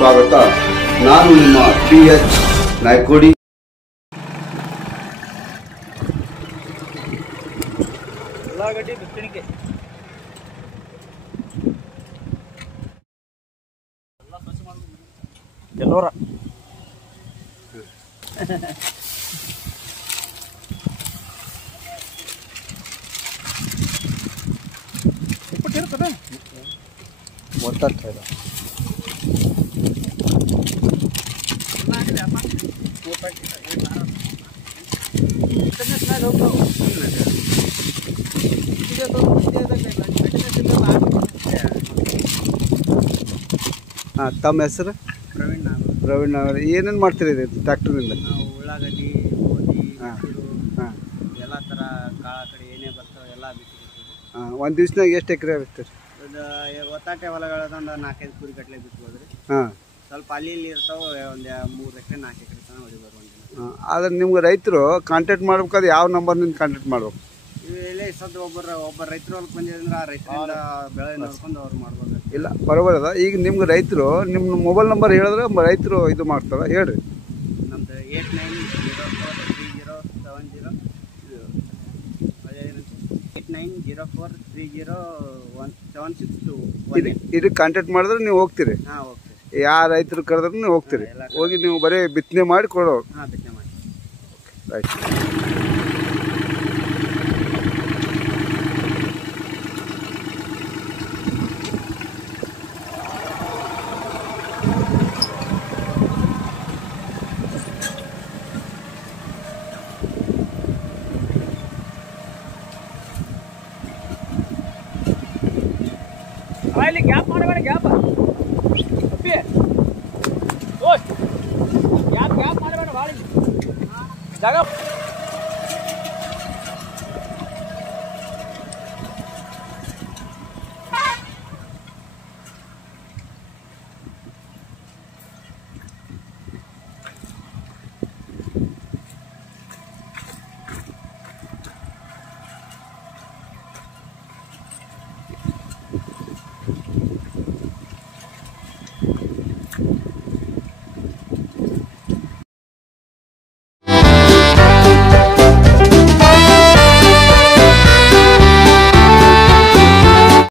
ಸ್ವಾಗತ. ನಾನು ನಿಮ್ಮ PH ನಾಯ್ಕೋಡಿ. ಉಳ್ಳಾಗಡ್ಡಿ ಬಿತ್ತಣಿಕೆ ಎಲ್ಲೋರ ಗೊತ್ತಾಗ್ತಾ ಹಾಂ, ತಮ್ಮ ಹೆಸರು? ಪ್ರವೀಣ್ ಅವರು ಏನೇನು ಮಾಡ್ತೀರಿ ಟ್ರ್ಯಾಕ್ಟರ್ನಿಂದ? ನಾವು ಉಳ್ಳಾಗಡ್ಡಿ, ಗೋಧಿ, ಹಾಂ ಹಾಂ ಎಲ್ಲ ಥರ ಕಾಳ ಕಡೆ ಏನೇ ಬರ್ತಾವೆ ಎಲ್ಲ ಬಿತ್ತಿರ್ತೀವಿ. ಹಾಂ, ಒಂದು ದಿವ್ಸನಾಗ ಎಷ್ಟು ಎಕರೆ ಬಿಡ್ತೀರಿ? ಒಂದು ಒತ್ತಾಟೆ ಹೊಲಗಳದೊಂದು 4-5 ಕುರಿ ಗಟ್ಟಲೆ ಬಿತ್ಬೋದ್ರಿ. ಹಾಂ, ಸ್ವಲ್ಪ ಅಲ್ಲಿ ಇಲ್ಲಿ ಇರ್ತಾವೆ, ಒಂದು 3 ಎಕರೆ 4 ಎಕರೆ ತನಕ ಹೊಡಿಬೋದು ಒಂದಿನ. ಹಾಂ. ಆದರೆ ನಿಮ್ಗೆ ರೈತರು ಕಾಂಟ್ಯಾಕ್ಟ್ ಮಾಡ್ಬೇಕಾದ್ರೆ ಯಾವ ನಂಬರ್ನಿಂದ ಕಾಂಟ್ಯಾಕ್ಟ್ ಮಾಡ್ಬೇಕು? ಇಲ್ಲೇ ಸದ್ದು ಒಬ್ಬ ರೈತರು ಹೊಲಕ್ಕೆ ಬಂದಿದ್ರೆ ಆ ರೈತರಿಂದ ಬೆಳೆ ನೋಡ್ಕೊಂಡು ಅವ್ರು ಮಾಡ್ಬೋದು. ಇಲ್ಲ, ಬರೋಬರ ಅದ. ಈಗ ನಿಮ್ಗೆ ರೈತರು ನಿಮ್ಮ ಮೊಬೈಲ್ ನಂಬರ್ ಹೇಳಿದ್ರೆ ರೈತರು ಇದು ಮಾಡ್ತಾರೆ, ಹೇಳ್ರಿ. ನಮ್ದು 8904307621. ಇದಕ್ಕೆ ಕಾಂಟ್ಯಾಕ್ಟ್ ಮಾಡಿದ್ರೆ ನೀವು ಹೋಗ್ತೀರಿ. ಹಾಂ, ಓಕೆ. ಯಾವ ರೈತರು ಕರೆದ್ರೆ ನೀವು ಹೋಗ್ತೀರಿ. ಹೋಗಿ ನೀವು ಬರೀ ಬಿತ್ತನೆ ಮಾಡಿ ಕೊಡೋರು. ಹಾಂ, ಬಿತ್ತನೆ ಮಾಡಿ. ರೈಟ್. ಇಲ್ಲಿ ಗ್ಯಾಪ್ ಮಾಡಬೇಡ, ಗ್ಯಾಪ್ ಗ್ಯಾಪ್ ಮಾಡಬೇಡ ಭಾಳ ಜಾಗ.